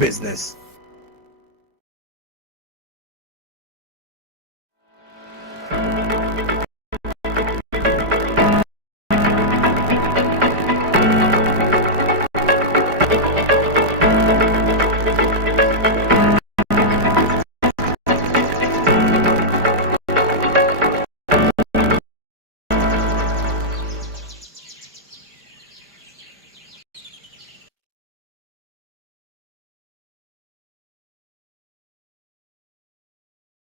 business.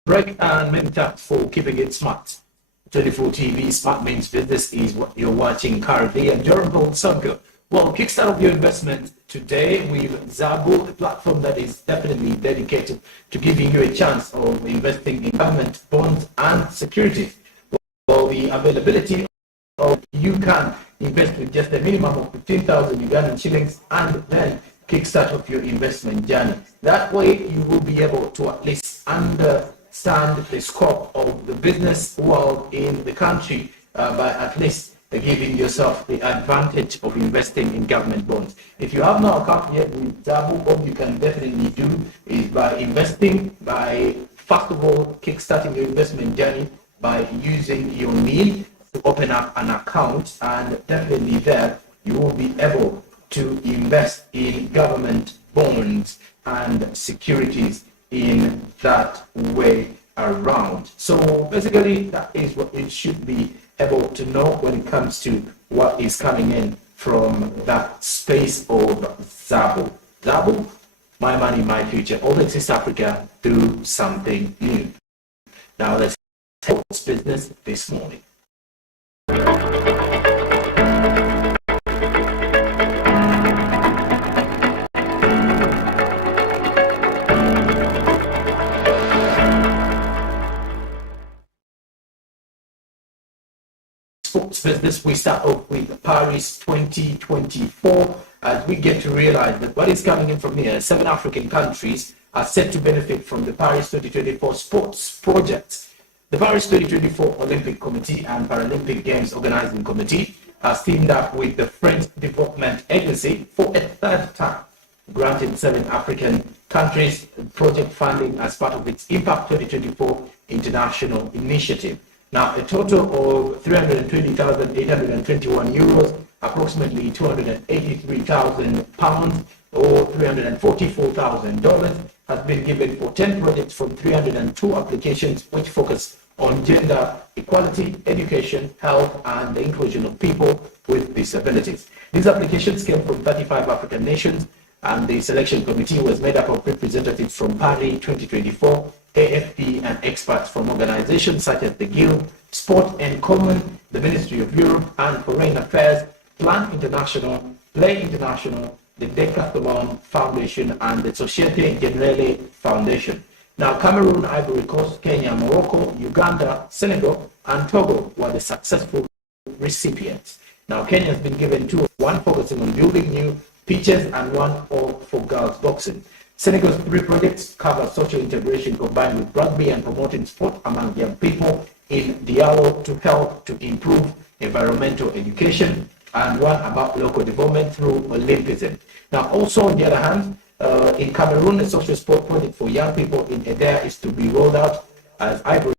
Break and many thanks for keeping it smart. 24 TV Smart Means Business is what you're watching currently, and Durable Circle. Well, kickstart your investment today with Zabo, a platform that is definitely dedicated to giving you a chance of investing in government bonds and securities. Well, the availability of you can invest with just a minimum of 15,000 Ugandan shillings and then kickstart off your investment journey. That way, you will be able to at least understand the scope of the business world in the country by at least giving yourself the advantage of investing in government bonds. If you have no account yet with Zabu, what you can definitely do is by investing, by first of all kickstarting your investment journey by using your NIL to open up an account, and definitely there you will be able to invest in government bonds and securities in that way around. So basically that is what you should be able to know when it comes to what is coming in from that space of Zabo. Zabo, my money, my future. All East Africa do something new. Now let's talk business this morning. Sports business, we start off with Paris 2024 as we get to realize that what is coming in from here, 7 African countries are set to benefit from the Paris 2024 sports project. The Paris 2024 Olympic Committee and Paralympic Games Organizing Committee has teamed up with the French Development Agency for a third time, granting 7 African countries project funding as part of its Impact 2024 international initiative. Now, a total of 320,821 euros, approximately 283,000 pounds, or $344,000, has been given for 10 projects from 302 applications, which focus on gender equality, education, health, and the inclusion of people with disabilities. These applications came from 35 African nations, and the selection committee was made up of representatives from Paris 2024, AFP, and experts from organizations such as the Guild, Sport and Common, the Ministry of Europe and Foreign Affairs, Plan International, Play International, the Decathlon Foundation, and the Societe Generale Foundation. Now, Cameroon, Ivory Coast, Kenya, Morocco, Uganda, Senegal, and Togo were the successful recipients. Now, Kenya has been given 2, one focusing on building new pitches and one for girls boxing. Senegal's 3 projects cover social integration combined with rugby and promoting sport among young people in Diallo to help to improve environmental education, and one about local development through Olympism. Now, also on the other hand, in Cameroon, a social sport project for young people in Adair is to be rolled out as Ivory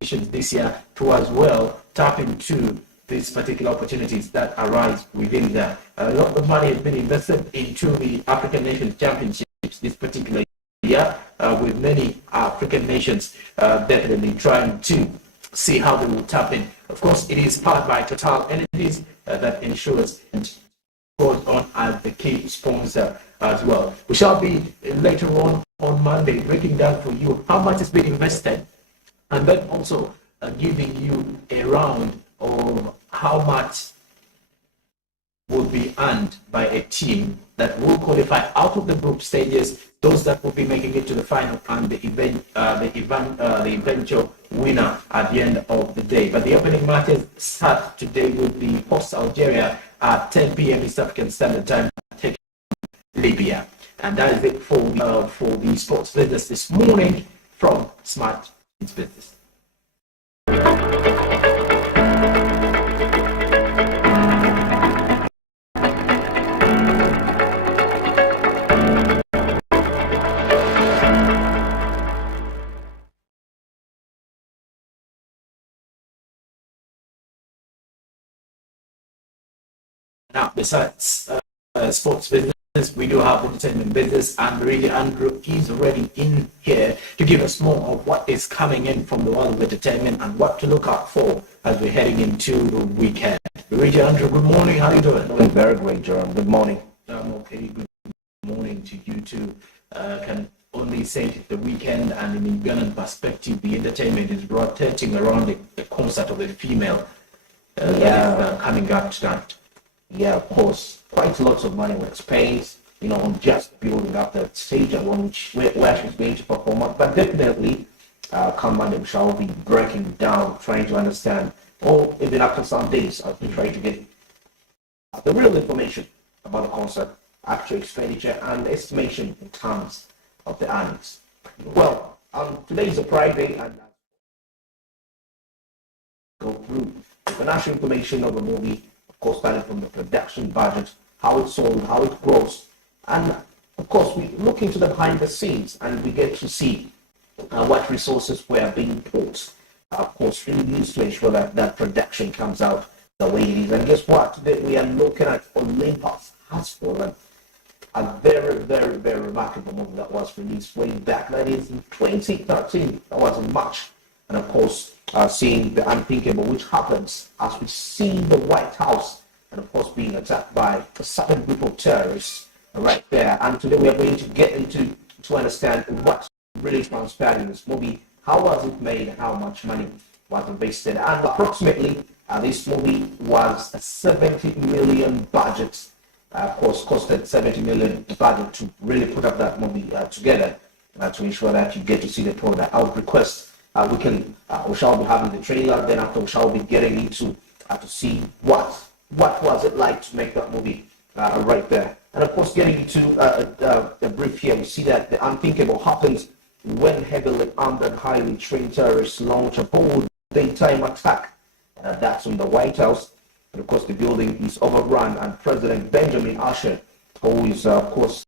nations this year to as well tap into these particular opportunities that arise within there. A lot of money has been invested into the African Nations Championships this particular year, with many African nations definitely trying to see how they will tap in. Of course, it is powered by Total Energies that ensures and goes on as the key sponsor as well. We shall be later on Monday breaking down for you how much is being invested, and then also giving you a round of how much will be earned by a team that will qualify out of the group stages, those that will be making it to the final, and the eventual winner at the end of the day. But the opening matches start today with the host Algeria at 10 p.m. East African Standard Time, taking Libya. And that is it for the sports business this morning from Smart Business. Now, besides sports business, we do have entertainment business, and really Andrew is already in here to give us more of what is coming in from the world of entertainment and what to look out for as we're heading into the weekend. Luigi, Andrew, good morning. How are you doing? Doing very great, Jerome. Good morning. I'm okay. Good morning to you too. Can only say it's the weekend, and in a Ghana perspective, the entertainment is rotating around the concert of a female that is coming up tonight. Yeah, of course, quite lots of money was spent, on just building up that stage and where she's going to perform at. But definitely, come Monday, we shall be breaking down, trying to understand, or even after some days, I'll be trying to get the real information about the concert, actual expenditure, and estimation in terms of the earnings. Well, today is a Friday, and go through the financial information of the movie, of course, starting from the production budget, how it's sold, how it grows, and of course, we look into the behind the scenes and we get to see what resources were being put, of course, really needs to ensure that that production comes out the way it is. And guess what? Today we are looking at Olympus Has Fallen, a very, very, very remarkable movie that was released way back. That is in 2013. That was in March. And of course, seeing the unthinkable, which happens as we see the White House, and of course being attacked by a certain group of terrorists right there. And today we are going to get into to understand what really transpired in this movie, how was it made, and how much money was invested. And approximately, this movie was a 70 million budget. Of course, costed 70 million budget to really put up that movie together to ensure that you get to see the product. I would request we shall be having the trailer, then after we shall be getting into to see what was it like to make that movie right there. And of course, getting into a brief here, we see that the unthinkable happens when heavily armed and highly trained terrorists launch a bold daytime attack. That's on the White House. And of course, the building is overrun, and President Benjamin Asher, who is, of course,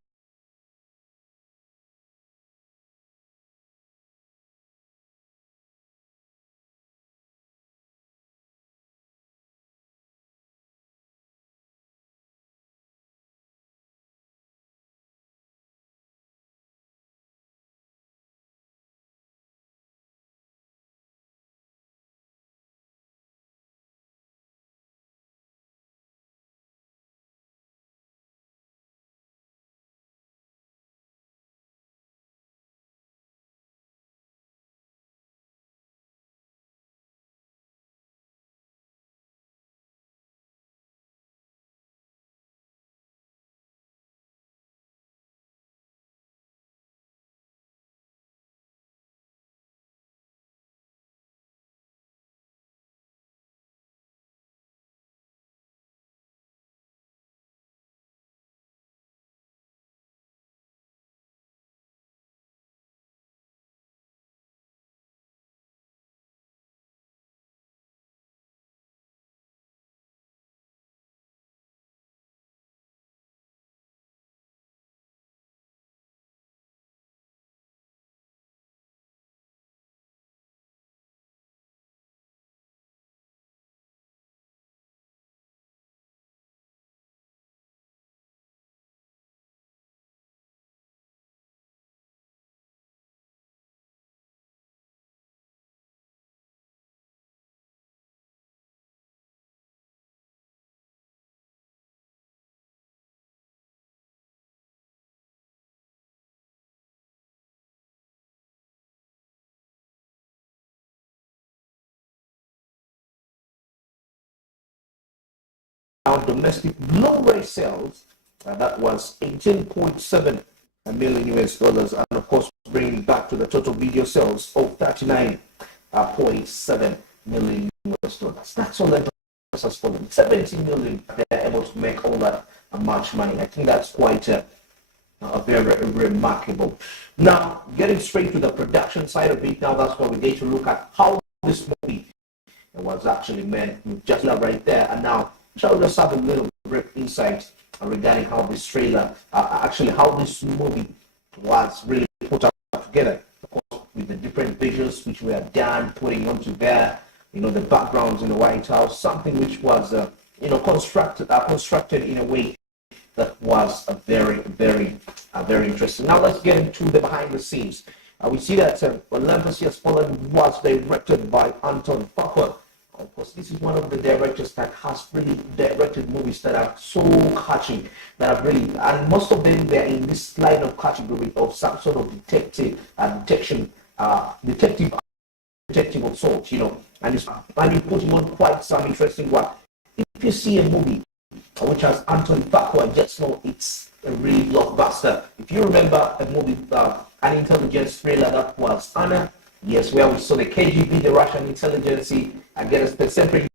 domestic Blu-ray sales, that was 18.7 million US dollars, and of course bringing it back to the total video sales of 39.7 million US dollars. That's all that has fallen. 17 million, they're able to make all that much money. I think that's quite very, very remarkable. Now, getting straight to the production side of it, now that's where we get to look at how this movie was actually made. Just right there, and now shall we just have a little brief insight regarding how this trailer, actually how this movie was really put up together, of course, with the different visuals which were done, putting onto there, the backgrounds in the White House, something which was, constructed in a way that was very, very, very interesting. Now let's get into the behind the scenes. We see that Olympus Has Fallen was directed by Anton Fuqua. Of course, this is one of the directors that has really directed movies that are so catchy, that are really, and most of them, they're in this line of category of some sort of detective of sorts, and you're putting on quite some interesting work. If you see a movie which has Anthony Fuqua, just know it's a really blockbuster. If you remember a movie, an intelligence thriller, that was Anna, yes, where we saw the KGB, the Russian intelligence, against the separate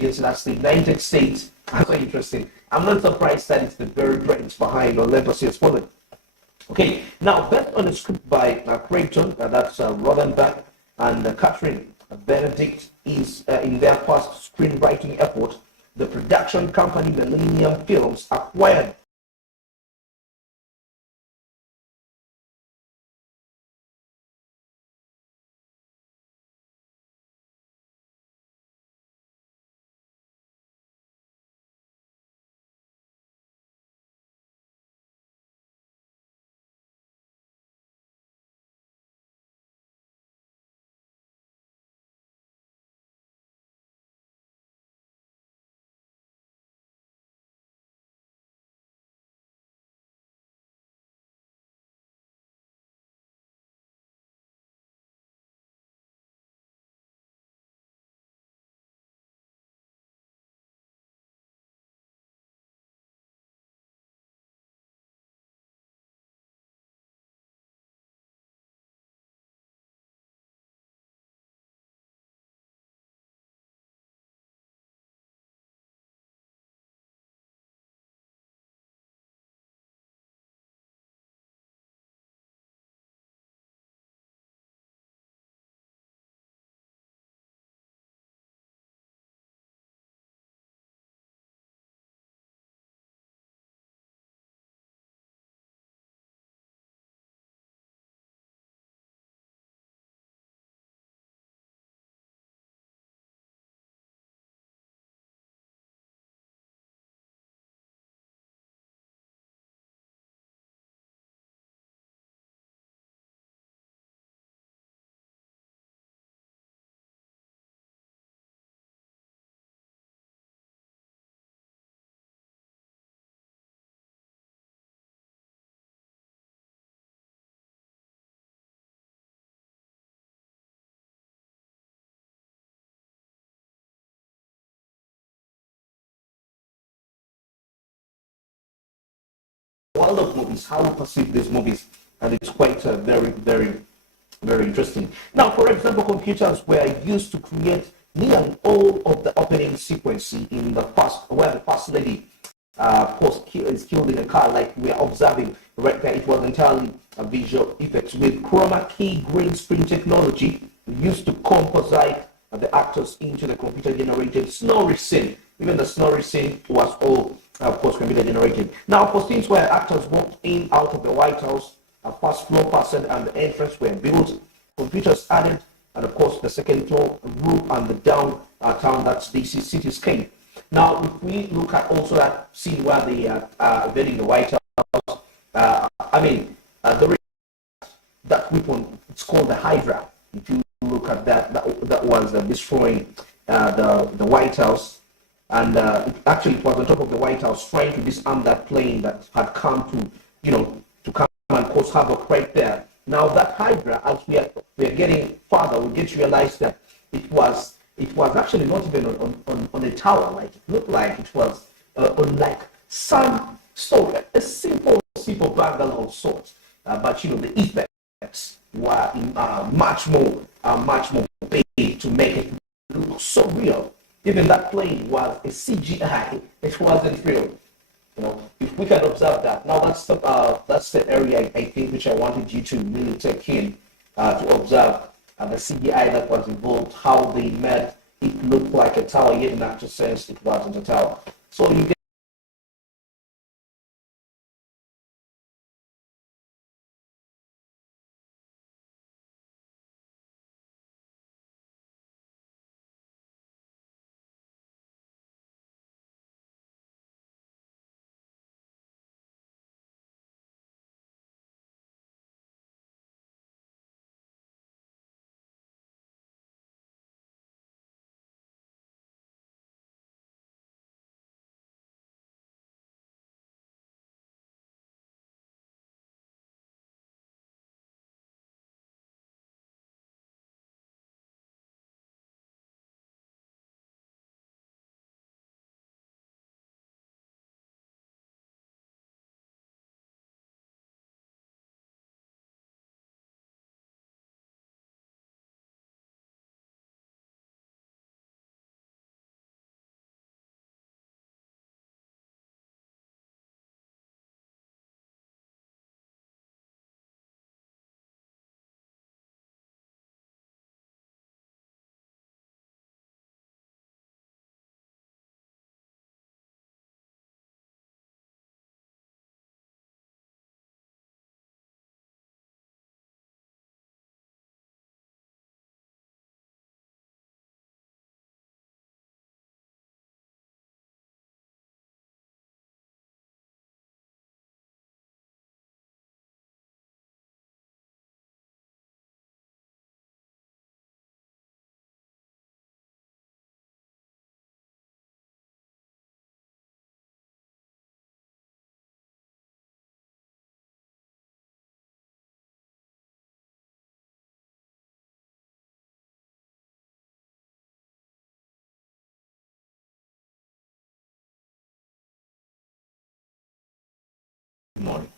agency, that's the United States. That's very interesting. I'm not surprised that it's the very brains behind Olympus Has Fallen. Okay, now based on a script by Creighton, that's Rothenberg, and Catherine Benedict is in their first screenwriting effort. The production company Millennium Films acquired world of movies, how we perceive these movies, and it's quite very, very, very interesting. Now, for example, computers were used to create nearly all of the opening sequence in the first, where the first lady is killed in a car, like we are observing right there. It was entirely a visual effects with chroma key green screen technology used to composite the actors into the computer generated scenery scene. Even the scenery scene was all, of course, computer generated. Now, for scenes where actors walked in out of the White House, a first floor person and the entrance were built, computers added, and of course, the second floor roof and the downtown, that's DC cityscape. Now, if we look at also that scene where they are invading the White House, that weapon, it's called the Hydra. If you look at that was destroying the White House, and it was on top of the White House trying to disarm that plane that had come to come and cause havoc right there. Now that Hydra, as we are getting further, we get to realize that it was actually not even on a tower. Like it looked like it was much, the effects were much more big to make it look so real. Even that plane was a CGI. It wasn't real. If we can observe that. Now that's the area I think which I wanted you to really take in to observe the CGI that was involved, how they made it look like a tower, yet in actual sense it wasn't a tower. So you get Morning.